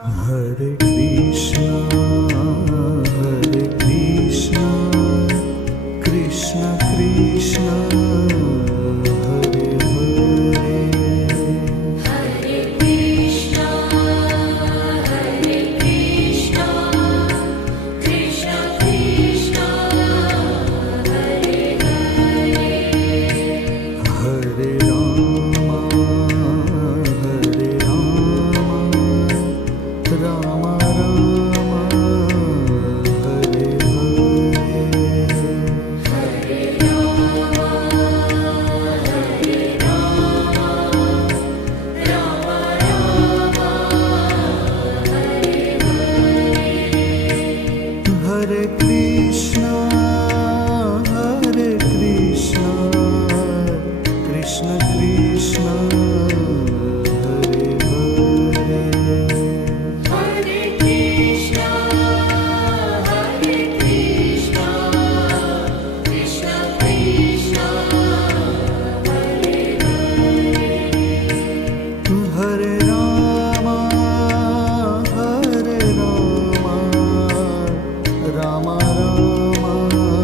Hare Krishna, Krishna Krishna, Hare Hare. Hare Krishna, Krishna Krishna, Hare Hare. Hare Rama, Rama Rama, Hare Hare. Hare Rama, Rama Rama, Hare Hare. Hare Krishna, Krishna Krishna, Hare Hare. Hare Krishna, Krishna Krishna, Hare Hare. Hare Rama, Rama Rama, Hare Hare. Hare Rama, Rama Rama,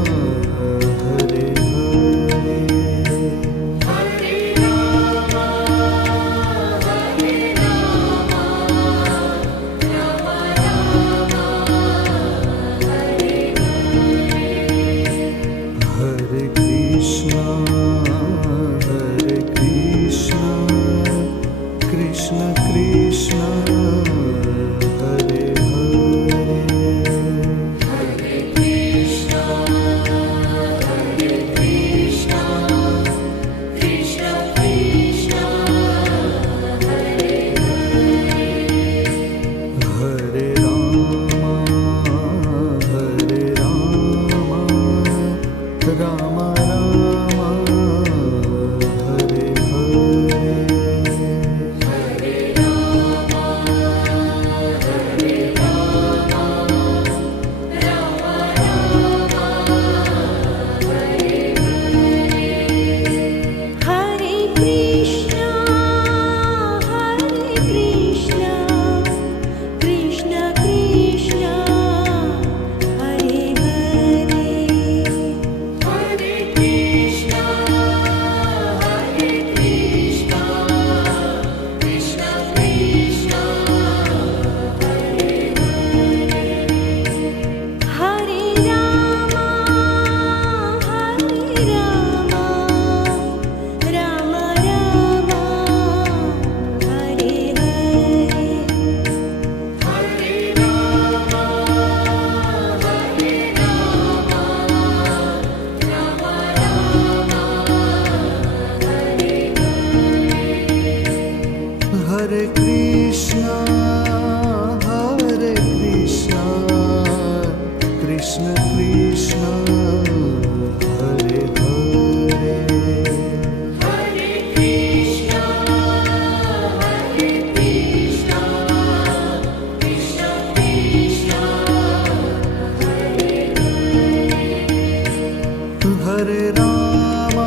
Hare Hare. Hare Krishna, Krishna Krishna, Hare Hare. Hare Krishna, Krishna Krishna, Hare Hare. Hare Rama, Rama Rama, Hare Hare. Hare Rama, Rama Rama, Hare Hare. Hare Krishna, Krishna Krishna, Hare Hare. Hare Krishna, Krishna Krishna, Hare Hare. Hare Rama, Rama Rama, Hare Hare. Hare Rama, Rama Rama, Hare Hare. Hare Krishna, Krishna Krishna, Hare Hare. Hare Krishna, Krishna Krishna, Hare Hare. Hare Rama,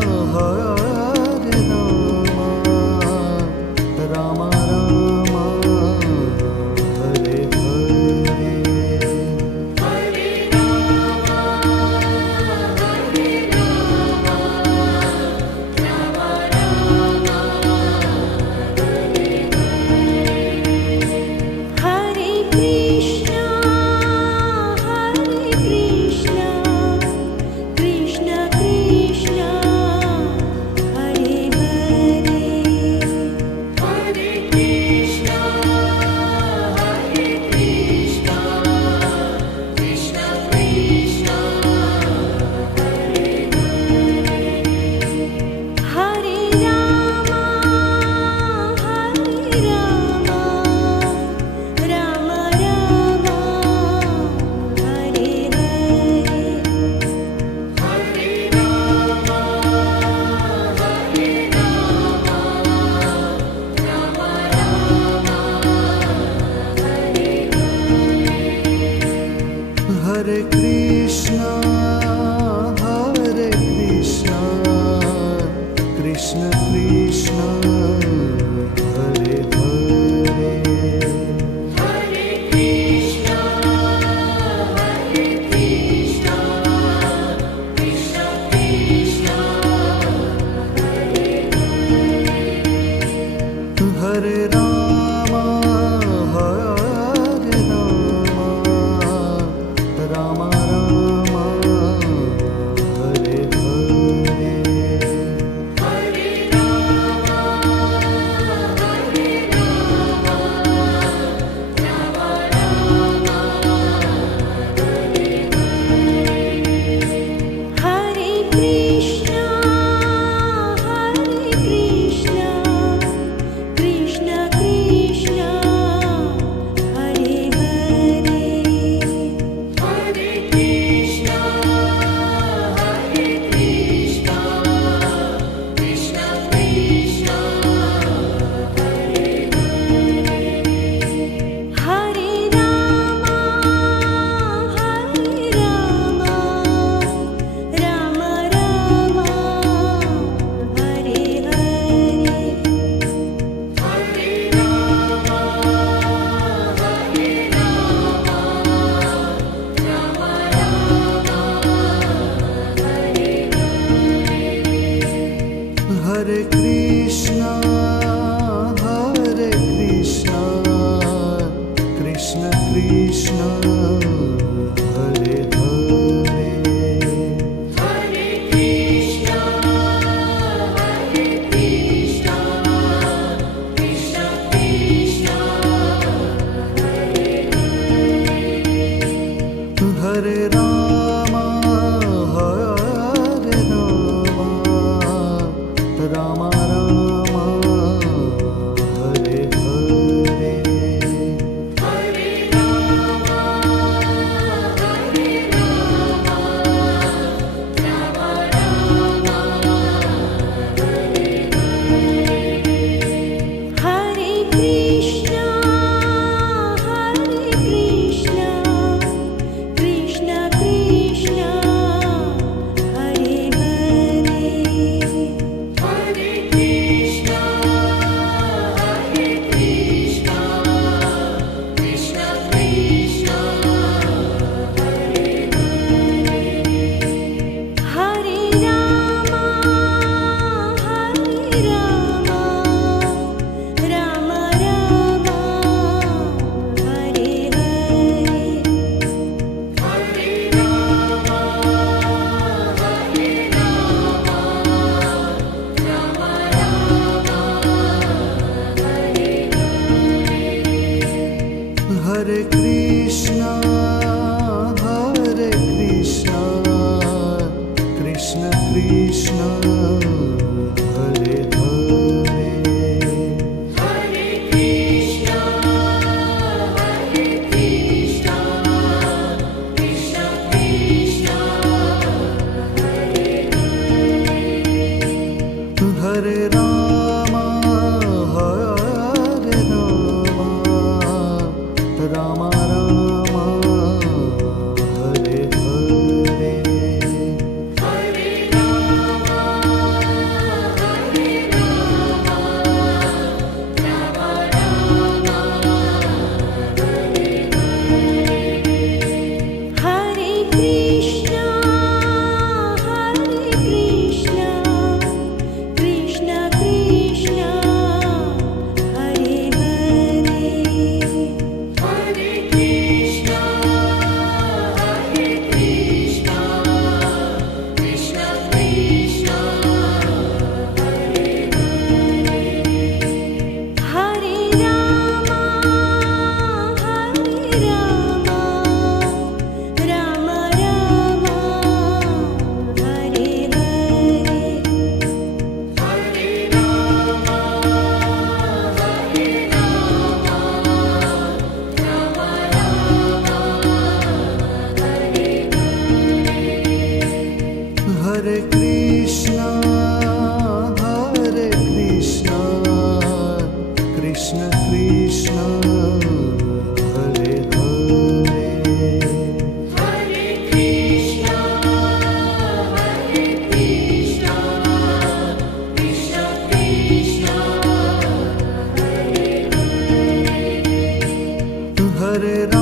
Rama Rama, Hare Hare. Hare Rama, Rama Rama, Hare Hare. Hare Krishna, Krishna Krishna, Hare Hare. Hare Krishna, Krishna Krishna, Hare Hare. Hare Rama, Rama Rama, Hare Hare. Hare Rama, Rama Rama, Hare Hare. Hare Krishna, Krishna Krishna, Hare Hare. Hare Krishna, Hare Krishna, Krishna Krishna, Hare Hare. Hare Krishna, Hare Krishna, Krishna Krishna, Hare Hare Rama, Hare Rama, Rama Rama, Hare Hare. Hare Rama, Hare Rama, Rama Rama, Hare Hare Krishna, Hare Krishna, Krishna Krishna, Hare Hare. Hare Krishna, Hare Krishna, Krishna Krishna, Hare Hare. Hare Rama, Hare Rama, Rama Rama, Hare Hare. Hare Rama, Hare Rama, Rama Rama, Hare Hare Krishna, Hare Krishna, Krishna Krishna, Hare Hare. Hare Krishna, Hare Krishna, Krishna Krishna, Hare Hare. Hare